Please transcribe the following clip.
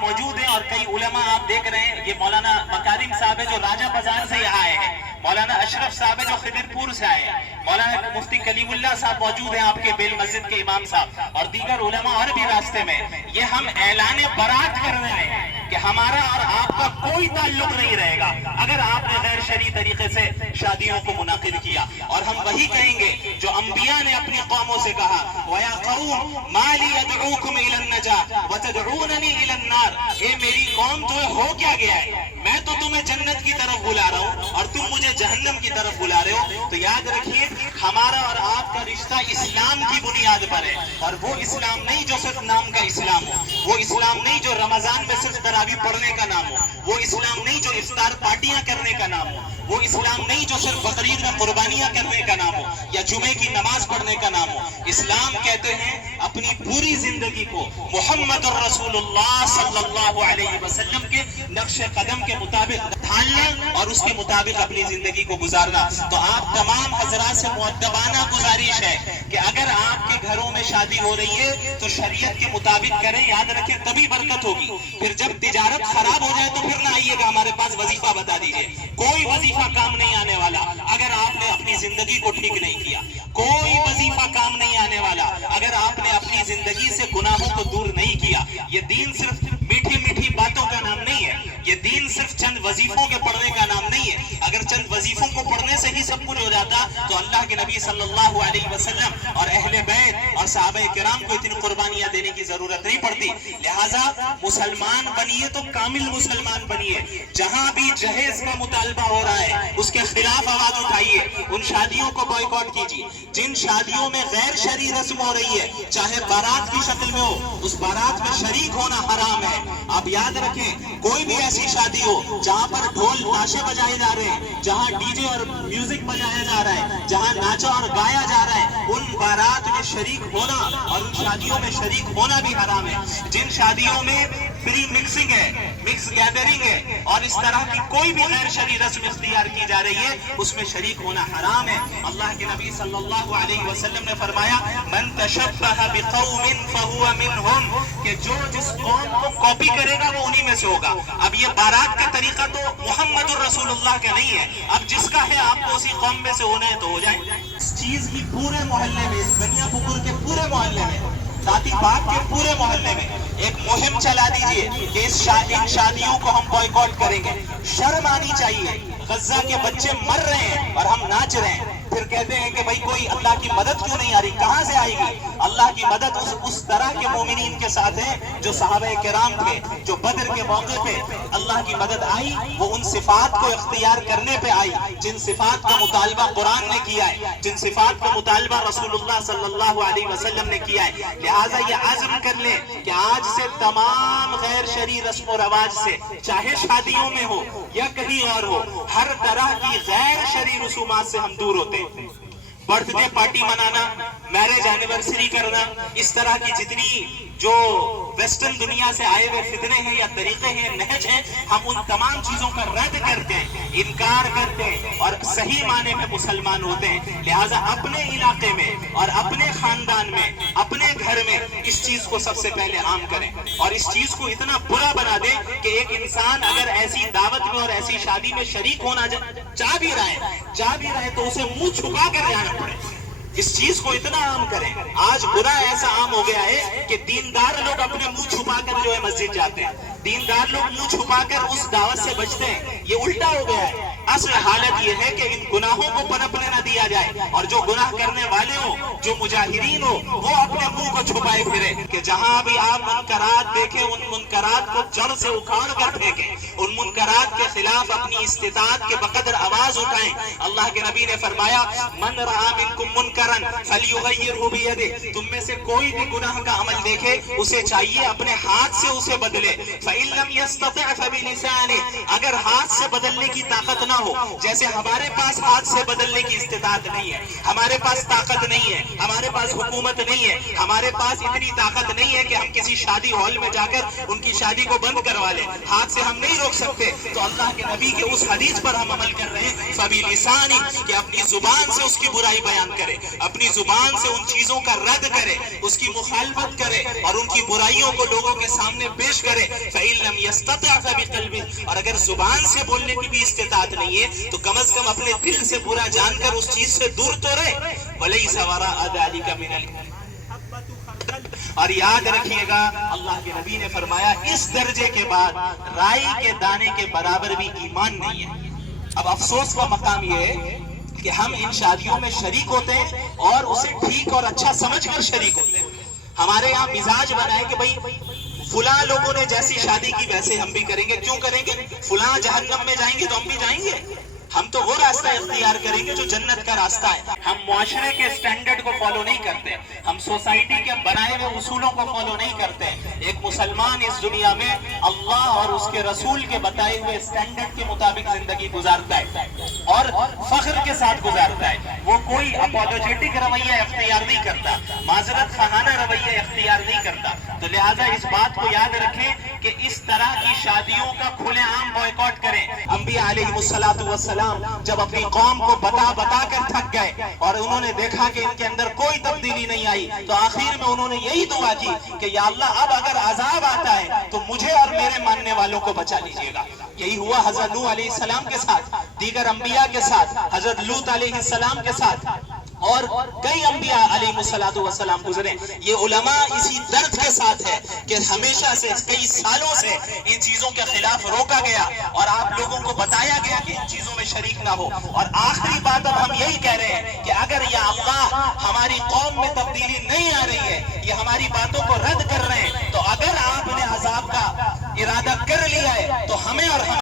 موجود ہیں اور کئی علماء آپ دیکھ رہے ہیں. یہ مولانا مکارم صاحب ہے جو راجہ بازار سے یہاں آئے ہیں, مولانا اشرف صاحب ہے جو خدرپور سے آئے ہیں, مولانا مفتی کلیم اللہ صاحب موجود ہیں آپ کے بیل مسجد کے امام صاحب, اور دیگر علماء اور بھی راستے میں. یہ ہم اعلان برات کر رہے ہیں کہ ہمارا اور آپ کا کوئی تعلق نہیں رہے گا اگر آپ نے غیر شرعی طریقے سے شادیوں کو منعقد کیا. اور ہم وہی کہیں گے جو انبیاء نے اپنی قوموں سے کہا, وَيَا قَوْمُ مَا لِي أَدْعُوكُمْ إِلَى النَّجَاةِ وَتَدْعُونَنِي إِلَى النَّارِ. اے میری قوم تمہیں ہو کیا گیا ہے, میں تو تمہیں جنت کی طرف بلا رہا ہوں اور تم مجھے جہنم کی طرف بلا رہے ہو. تو یاد رکھیے ہمارا اور آپ کا رشتہ اسلام کی بنیاد پر ہے, اور وہ اسلام نہیں جو صرف نام کا اسلام ہو, وہ اسلام نہیں جو رمضان میں صرف تراویح پڑھنے کا نام ہو, وہ اسلام نہیں جو افطار پارٹیاں کرنے کا نام ہو, وہ اسلام نہیں جو صرف بقرعید میں قربانیاں کرنے کا نام ہو یا جمعے کی نماز پڑھنے کا نام ہو. اسلام کہتے ہیں اپنی پوری زندگی کو محمد الرسول اللہ صلی اللہ علیہ وسلم کے نقش قدم کے مطابق ڈھالنا اور اس کے مطابق اپنی زندگی کو گزارنا. تو آپ تمام حضرات سے مؤدبانہ گزارش ہے کہ اگر آپ کے گھروں میں شادی ہو رہی ہے تو شریعت کے مطابق کریں, یاد رکھیں تبھی برکت ہوگی. پھر جب تجارت خراب ہو جائے تو پھر نہ آئیے گا ہمارے پاس وظیفہ بتا دیجئے, کوئی وظیفہ کام نہیں آنے والا اگر آپ نے اپنی زندگی کو ٹھیک نہیں کیا. کوئی وظیفہ کام نہیں آنے والا اگر آپ نے اپنی زندگی سے گناہوں کو دور نہیں کیا. یہ دین صرف میٹھی میٹھی باتوں کا نام نہیں ہے, یہ دین صرف چند وظیفوں کے پڑھنے کا نام نہیں ہے. اگر چند وظیفوں کو پڑھنے سے ہی سب کچھ ہو جاتا تو اللہ کے نبی صلی اللہ علیہ وسلم اور اہل بیت اور صحابہ کرام کو اتنی قربانیاں دینے کی ضرورت نہیں پڑتی. لہٰذا مسلمان بنیے تو کامل مسلمان بنیے. جہاں بھی جہیز کا مطالبہ ہو رہا ہے اس کے خلاف آواز اٹھائیے, ان شادیوں کو بائیکاٹ کیجیے. جن شادیوں میں غیر شرعی رسم ہو رہی ہے چاہے بارات کی شکل میں ہو, اس بارات میں شریک ہونا حرام ہے. آپ یاد رکھیں کوئی بھی ایسی شادی ہو جہاں پر ڈھول تاشے بجائے جا رہے ہیں, جہاں ڈی جے اور میوزک بجایا جا رہا ہے, جہاں ناچا اور گایا جا رہا ہے, ان بارات میں شریک ہونا اور ان شادیوں میں شریک ہونا بھی حرام ہے. جن شادیوں میں فری مکسنگ ہے, مکس گیدرنگ ہے اور اس طرح کی کوئی بھی غیر شرعی رسم اختیار کی جا رہی ہے اس میں شریک ہونا حرام ہے. اللہ کے نبی صلی اللہ علیہ وسلم نے فرمایا من تشبہ بقوم فہو منہم, کہ جو جس قوم کو کاپی کرے گا وہ انہی میں سے ہوگا. اب یہ بارات کا طریقہ تو محمد الرسول اللہ کا نہیں ہے, اب جس کا ہے آپ کو اسی قوم میں سے ہونا ہے تو ہو جائے. اس چیز کی پورے محلے میں, بنیا پکر کے پورے محلے میں, ذاتی باغ کے پورے محلے میں ایک مہم چلا دیجئے کہ ان شادیوں کو ہم بائیکاٹ کریں گے. شرم آنی چاہیے, غزہ کے بچے مر رہے ہیں اور ہم ناچ رہے ہیں, پھر کہتے ہیں کہ بھئی کوئی اللہ کی مدد کیوں نہیں آ رہی. کہاں سے آئے گی اللہ کی مدد؟ اس طرح کے مومنین کے ساتھ ہیں جو صحابہ کرام تھے, جو بدر کے موقع پہ اللہ کی مدد آئی وہ ان صفات کو اختیار کرنے پہ آئی جن صفات کا مطالبہ قرآن نے کیا ہے, جن صفات کا مطالبہ رسول اللہ صلی اللہ علیہ وسلم نے کیا ہے. لہٰذا یہ عزم کر لیں کہ آج سے تمام غیر شرعی رسم و رواج سے, چاہے شادیوں میں ہو یا کہیں اور ہو, ہر طرح کی غیر شرعی رسومات سے ہم دور ہوتے ہیں. برتھ ڈے پارٹی منانا, میرج اینیورسری کرنا, اس طرح کی جتنی جو ویسٹرن دنیا سے آئے ہوئے فتنے ہیں یا طریقے ہیں, نہج ہیں, ہم ان تمام چیزوں کا رد کرتے ہیں, انکار کرتے ہیں اور صحیح معنی میں مسلمان ہوتے ہیں. لہٰذا اپنے علاقے میں اور اپنے خاندان میں, اپنے گھر میں اس چیز کو سب سے پہلے عام کریں اور اس چیز کو اتنا برا بنا دیں کہ ایک انسان اگر ایسی دعوت میں اور ایسی شادی میں شریک ہونا چاہ بھی رہا ہے تو اسے منہ چھپا کر جانا پڑے. اس چیز کو اتنا عام کریں. آج برا ایسا عام ہو گیا ہے کہ دیندار لوگ اپنے منہ چھپا کر جو ہے مسجد جاتے ہیں, دیندار لوگ منہ چھپا کر اس دعوت سے بچتے ہیں. یہ الٹا ہو گیا ہے. اصل حالت یہ ہے کہ ان گناہوں کو پنپنے نہ دیا جائے اور جو گناہ کرنے والے ہوں, جو مجاہرین ہو, وہ اپنے منہ کو چھپائے پھرے کہ جہاں بھی آپ منکرات دیکھیں ان منکرات کو جڑ سے اکھاڑ کر پھینکیں, ان منکرات کے خلاف اپنی استطاعت کے بقدر آواز اٹھائیں. اللہ کے نبی نے فرمایا من رأى منکم منکرا فلیغیرہ بیدہ, تم میں سے کوئی بھی گناہ کا عمل دیکھے اسے چاہیے اپنے ہاتھ سے اسے بدلے. فإن لم يستطع فبلسانه, اگر ہاتھ سے بدلنے کی طاقت نہ ہو. جیسے ہمارے پاس ہاتھ سے بدلنے کی استطاعت نہیں ہے, ہمارے پاس طاقت نہیں ہے, ہمارے پاس حکومت نہیں ہے, ہمارے پاس اتنی طاقت نہیں ہے کہ ہم کسی شادی ہال میں جا کر ان کی شادی کو بند کروا لیں, ہاتھ سے ہم نہیں روک سکتے. تو اللہ کے نبی کے اس حدیث پر ہم عمل کر رہے ہیں, فَبِلِسَانِهِ, کہ اپنی زبان سے اس کی برائی بیان کرے, اپنی زبان سے ان چیزوں کا رد کرے, اس کی مخالفت کرے اور ان کی برائیوں کو لوگوں کے سامنے پیش کرے. فَإِن لَمْ يَسْتَطِعْ فَبِقَلْبِهِ, اور اگر زبان سے بولنے کی بھی استطاعت نہیں ہے تو کم از کم اپنے دل سے برا جان کر اس چیز سے دور تو رہے. وَلَيْسَ وَرَاءَ ذَلِكَ مِنَ الْإِيمَانِ, اور یاد رکھیے گا اللہ کے نبی نے فرمایا اس درجے کے بعد رائی کے دانے کے برابر بھی ایمان نہیں ہے. اب افسوس کا مقام یہ ہے کہ ہم ان شادیوں میں شریک ہوتے ہیں اور اسے ٹھیک اور اچھا سمجھ کر شریک ہوتے ہیں. ہمارے یہاں مزاج بنائے کہ بھئی فلاں لوگوں نے جیسی شادی کی ویسے ہم بھی کریں گے. کیوں کریں گے؟ فلاں جہنم میں جائیں گے تو ہم بھی جائیں گے. ہم تو وہ راستہ اختیار کریں گے جو جنت کا راستہ ہے. ہم معاشرے کے سٹینڈرڈ کو فالو نہیں کرتے, ہم سوسائٹی کے بنائے ہوئے اصولوں کو فالو نہیں کرتے. ایک مسلمان اس دنیا میں اللہ اور اس کے رسول کے بتائے ہوئے سٹینڈرڈ کے مطابق زندگی گزارتا ہے اور فخر کے ساتھ گزارتا ہے. وہ کوئی اپولوجیٹک رویہ اختیار نہیں کرتا, معذرت خواہانہ رویہ اختیار نہیں کرتا. تو لہٰذا اس بات کو یاد رکھیں کہ اس طرح کی شادیوں کا کھلے عام بائیکاٹ کریں. انبیاء علیہ السلام جب اپنی قوم کو بتا کر تھک گئے اور انہوں نے دیکھا کہ ان کے اندر کوئی تبدیلی نہیں آئی تو آخر میں انہوں نے یہی دعا کی کہ یا اللہ اب اگر عذاب آتا ہے تو مجھے اور میرے ماننے والوں کو بچا لیجئے گا. یہی ہوا حضرت نوح علیہ السلام کے ساتھ, دیگر انبیاء کے ساتھ, حضرت لوط علیہ السلام کے ساتھ اور کئی انبیاء علیہ السلام گزرے. یہ علماء اسی درد کے ساتھ ہے کہ ہمیشہ سے کئی سالوں سے ان چیزوں کے خلاف روکا گیا اور آپ لوگوں کو بتایا گیا کہ ان چیزوں میں شریک نہ ہو. اور آخری بات اب ہم یہی کہہ رہے ہیں کہ اگر یا اللہ ہماری قوم میں تبدیلی نہیں آ رہی ہے, یہ ہماری باتوں کو رد کر رہے ہیں, تو اگر آپ نے عذاب کا ارادہ کر لیا ہے تو ہمیں اور